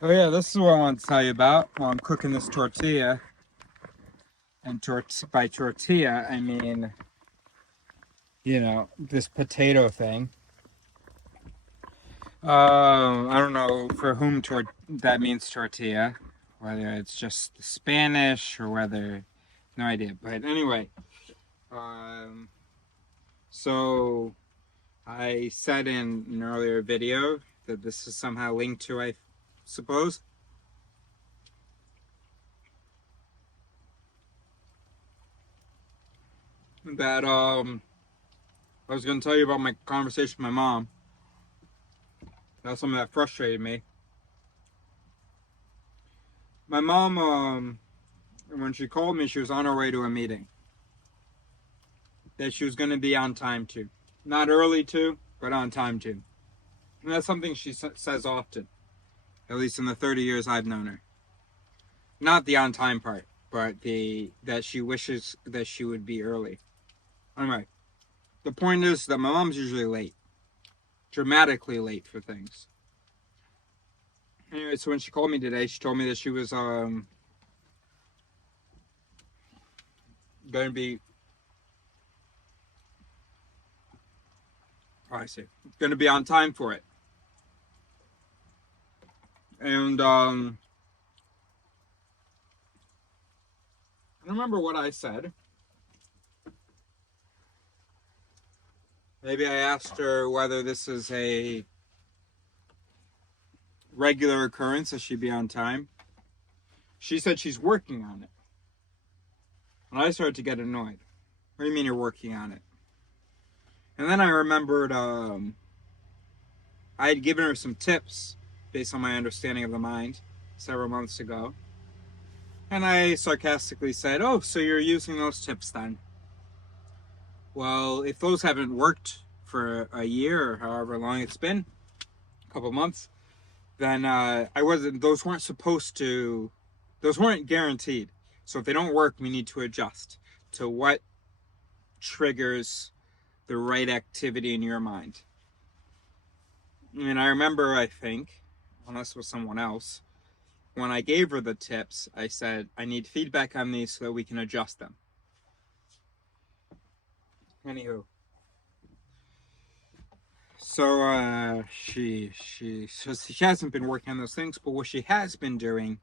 Oh yeah, this is what I want to tell you about while I'm cooking this tortilla. And by tortilla, I mean, this potato thing. I don't know for whom that means tortilla, whether it's just Spanish or whether, no idea. But anyway, um, so I said in an earlier video that this is somehow linked to, I suppose, that I was going to tell you about my conversation with my mom. That's something that frustrated me. My mom, when she called me, she was on her way to a meeting that she was going to be on time to. Not early to, but on time to. And that's something she says often, at least in the 30 years I've known her. Not the on time part, but that she wishes that she would be early. Anyway, the point is that my mom's usually late. Dramatically late for things. Anyway, so when she called me today, she told me that she was going to be, going to be on time for it. And I don't remember what I said. Maybe I asked her whether this is a regular occurrence that she'd be on time. She said she's working on it. And I started to get annoyed. What do you mean you're working on it? And then I remembered I had given her some tips based on my understanding of the mind several months ago. And I sarcastically said, oh, so you're using those tips then? Well, if those haven't worked for a year or however long it's been, a couple months, then those weren't guaranteed. So if they don't work, we need to adjust to what triggers the right activity in your mind. And I remember, I think, unless it was someone else, when I gave her the tips, I said, I need feedback on these so that we can adjust them. Anywho. So she hasn't been working on those things, but what she has been doing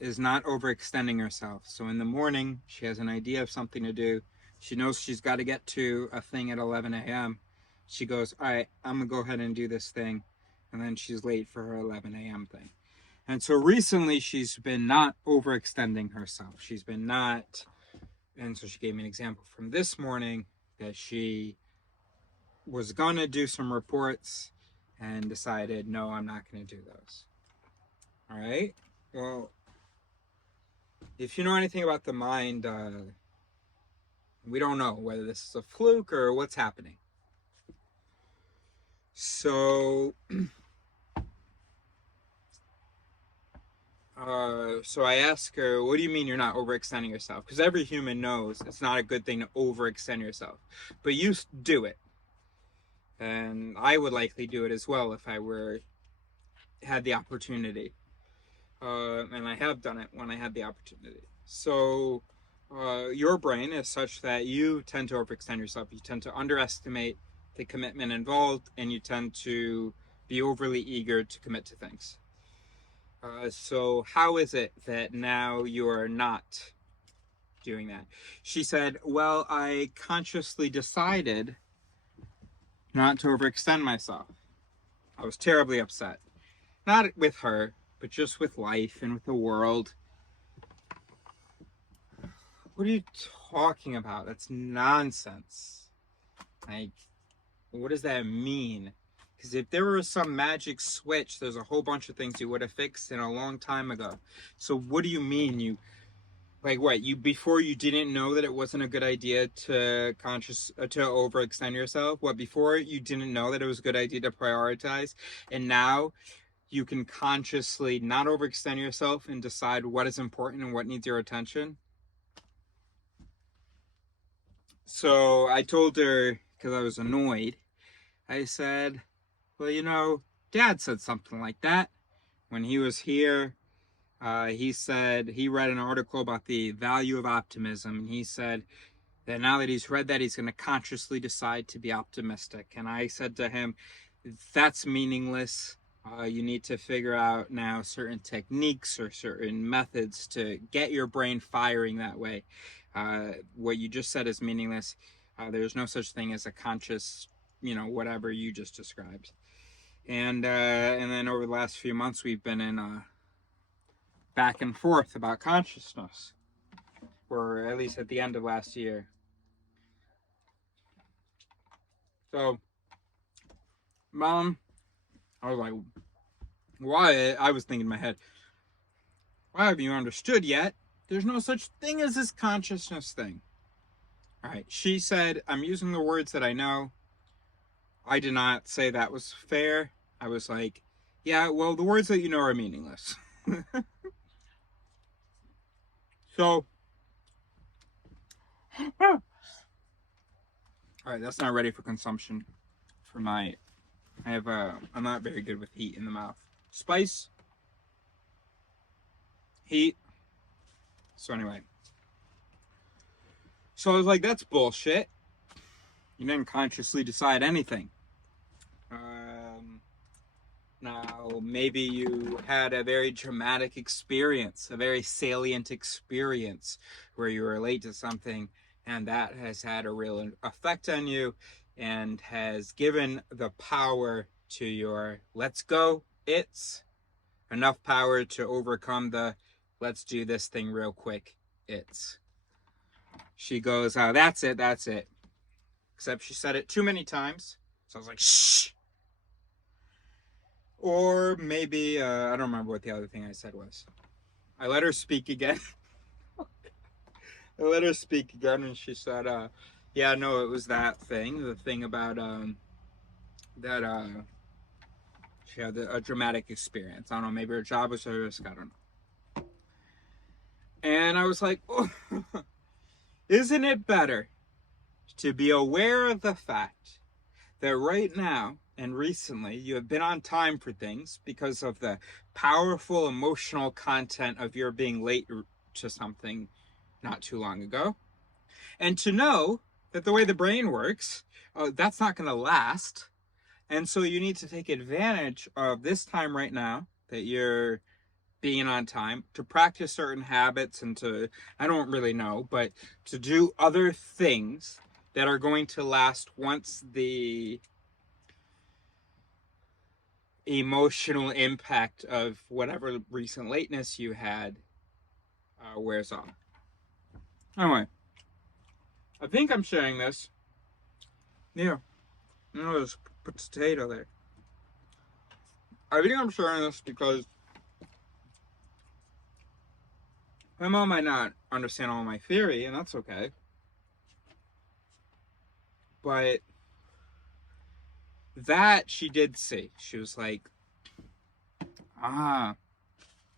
is not overextending herself. So in the morning, she has an idea of something to do. She knows she's got to get to a thing at 11 a.m. She goes, all right, I'm going to go ahead and do this thing. And then she's late for her 11 a.m. thing. And so recently, she's been not overextending herself. She's been not, and so she gave me an example from this morning that she was going to do some reports and decided, no, I'm not going to do those. All right? Well, if you know anything about the mind, we don't know whether this is a fluke or what's happening. So, so I ask her, what do you mean you're not overextending yourself? Because every human knows it's not a good thing to overextend yourself. But you do it. And I would likely do it as well if I had the opportunity. And I have done it when I had the opportunity. So your brain is such that you tend to overextend yourself. You tend to underestimate the commitment involved, and you tend to be overly eager to commit to things. So how is it that now you are not doing that? She said, well, I consciously decided not to overextend myself. I was terribly upset. Not with her, but just with life and with the world. What are you talking about? That's nonsense. Like, what does that mean? Because if there was some magic switch, there's a whole bunch of things you would have fixed in a long time ago. So what do you mean before you didn't know that it wasn't a good idea to overextend yourself? What, before you didn't know that it was a good idea to prioritize? And now you can consciously not overextend yourself and decide what is important and what needs your attention? So I told her, because I was annoyed, I said, well, Dad said something like that. when he was here, he said he read an article about the value of optimism, and he said that now that he's read that, he's going to consciously decide to be optimistic. And I said to him, that's meaningless. You need to figure out now certain techniques or certain methods to get your brain firing that way. What you just said is meaningless. There's no such thing as a conscious, whatever you just described. And then over the last few months, we've been in back and forth about consciousness, or at least at the end of last year. So, Mom, I was like, why? I was thinking in my head, why have you understood yet? There's no such thing as this consciousness thing. All right, she said, I'm using the words that I know. I did not say that was fair. I was like, yeah, well, the words that you know are meaningless. So, all right, that's not ready for consumption. I'm not very good with heat in the mouth. Spice, heat. So anyway, so I was like, that's bullshit. You didn't consciously decide anything. Now, maybe you had a very dramatic experience, a very salient experience where you relate to something, and that has had a real effect on you and has given the power to your let's go, it's enough power to overcome the let's do this thing real quick, it's. She goes, oh, that's it. Except she said it too many times. So I was like, shh. Or maybe, I don't remember what the other thing I said was. I let her speak again. And she said, yeah, no, it was that thing. The thing about, that she had a dramatic experience. I don't know, maybe her job was at risk, I don't know. And I was like, oh, isn't it better to be aware of the fact that right now and recently you have been on time for things because of the powerful emotional content of your being late to something not too long ago, and to know that the way the brain works, that's not going to last, and so you need to take advantage of this time right now that you're being on time to practice certain habits and to, I don't really know, but to do other things that are going to last once the emotional impact of whatever recent lateness you had wears off. Anyway, I think I'm sharing this. Yeah, there's a potato there. I think I'm sharing this because my mom might not understand all my theory, and that's okay. But that she did see. She was like,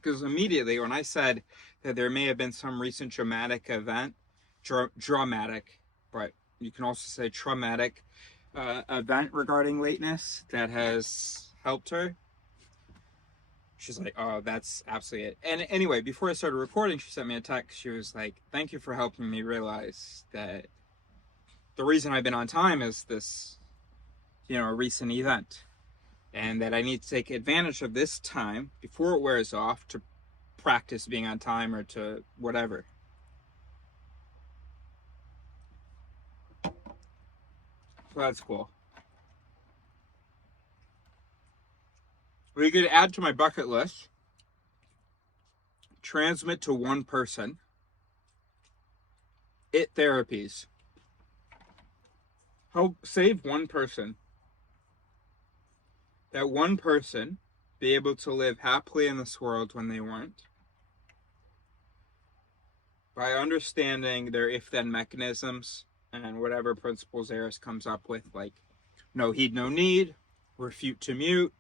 because immediately when I said that there may have been some recent dramatic event, dramatic, but you can also say traumatic event regarding lateness that has helped her, she's like, oh, that's absolutely it. And anyway, before I started recording, she sent me a text. She was like, thank you for helping me realize that the reason I've been on time is this, a recent event, and that I need to take advantage of this time before it wears off to practice being on time or to whatever. So that's cool. We could add to my bucket list, transmit to one person, IT therapies. Help save one person. That one person be able to live happily in this world when they weren't, by understanding their if-then mechanisms and whatever principles Eris comes up with, like no heed, no need, refute to mute,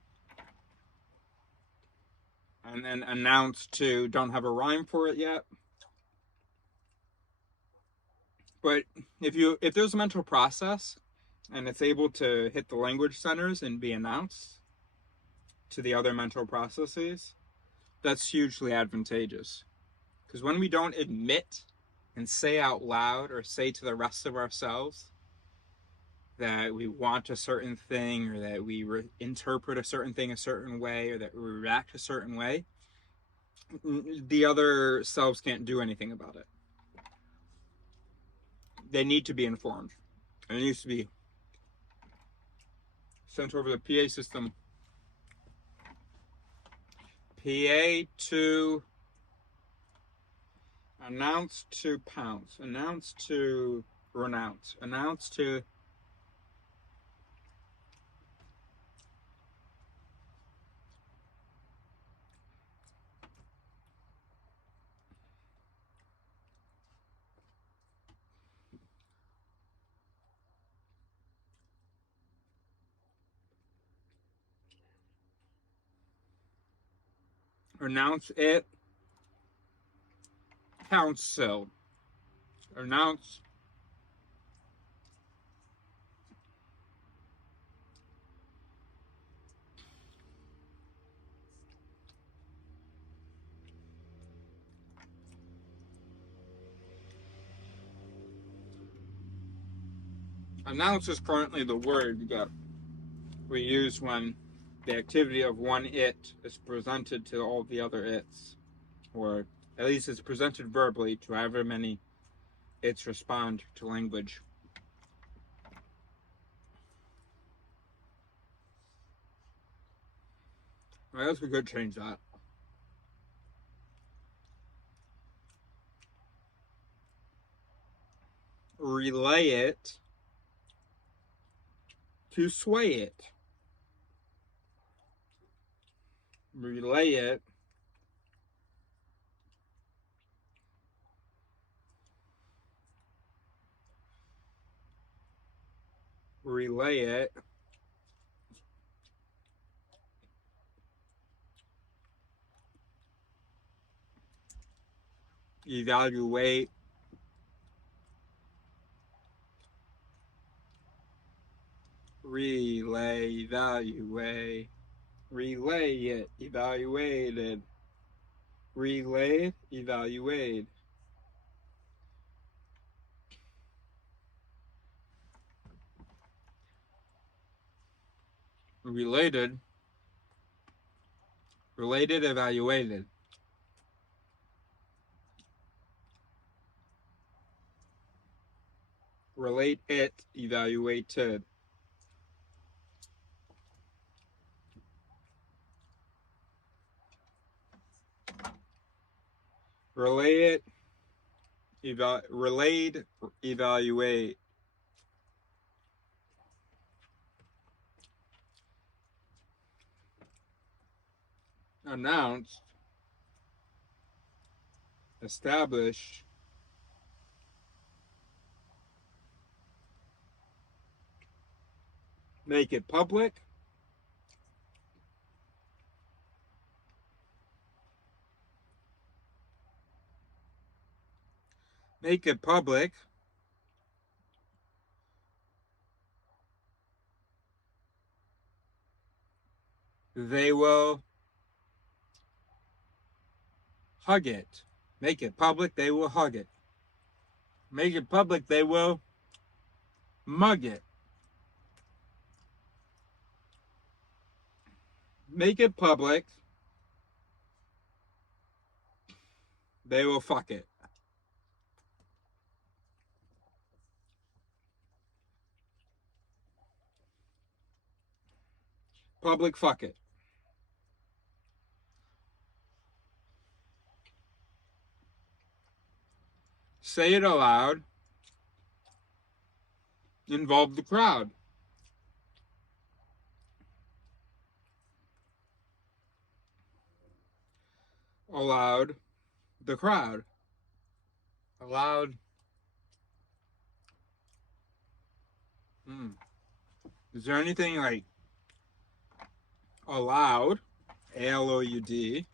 and then announce to don't have a rhyme for it yet. But if there's a mental process and it's able to hit the language centers and be announced to the other mental processes, that's hugely advantageous. Because when we don't admit and say out loud or say to the rest of ourselves that we want a certain thing, or that we interpret a certain thing a certain way, or that we react a certain way, the other selves can't do anything about it. They need to be informed. And it needs to be sent over the PA system. PA to announce to pounce, announce to renounce, announce to announce it, council, announce announce is currently the word that we use when the activity of one it is presented to all the other its, or at least it's presented verbally to however many its respond to language. I guess we could change that. Relay it to sway it. Relay it relay it evaluate relay evaluate relay it evaluated relay evaluate related evaluated relate it evaluated relay it relayed evaluate announced established make it public make it public they will hug it. Make it public, they will hug it. Make it public, they will mug it. Make it public, they will fuck it. Public fuck it. Say it aloud. Involve the crowd. Allowed the crowd. Allowed. Is there anything like allowed, ALOUD,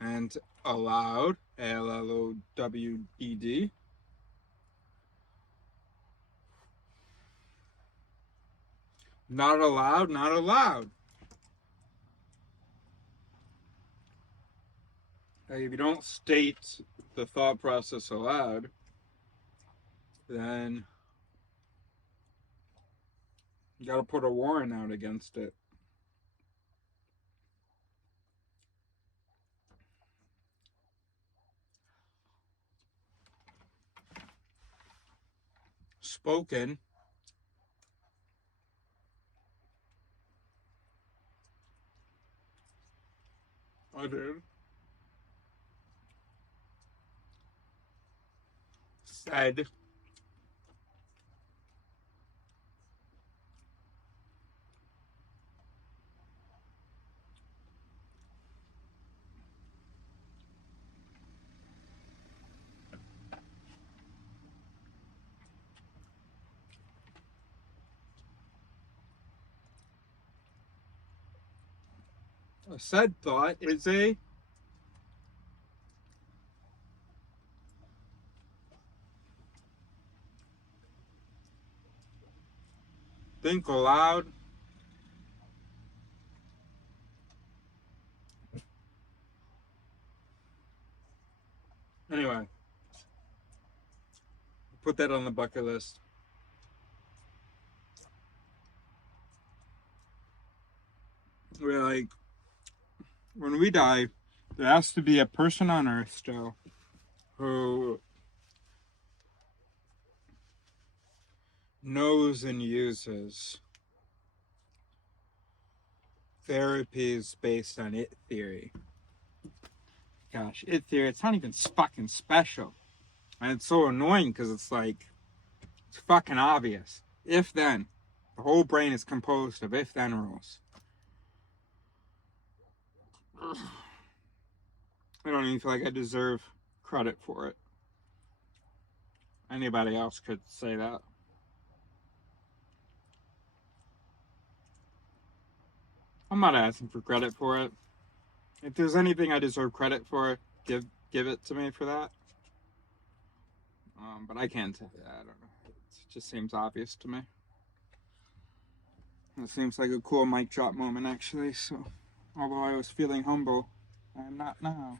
and allowed, ALLOWED? Not allowed, not allowed. Like, if you don't state the thought process aloud, then you gotta put a warrant out against it. Spoken. I did. Said. A said thought is a think aloud. Anyway, put that on the bucket list. We're like, when we die, there has to be a person on Earth still who knows and uses therapies based on it theory. Gosh, it theory, it's not even fucking special. And it's so annoying because it's like, it's fucking obvious. If then. The whole brain is composed of if then rules. I don't even feel like I deserve credit for it. Anybody else could say that. I'm not asking for credit for it. If there's anything I deserve credit for, give it to me for that. But I can't say that. I don't know. It just seems obvious to me. It seems like a cool mic drop moment, actually. So, although I was feeling humble, I am not now.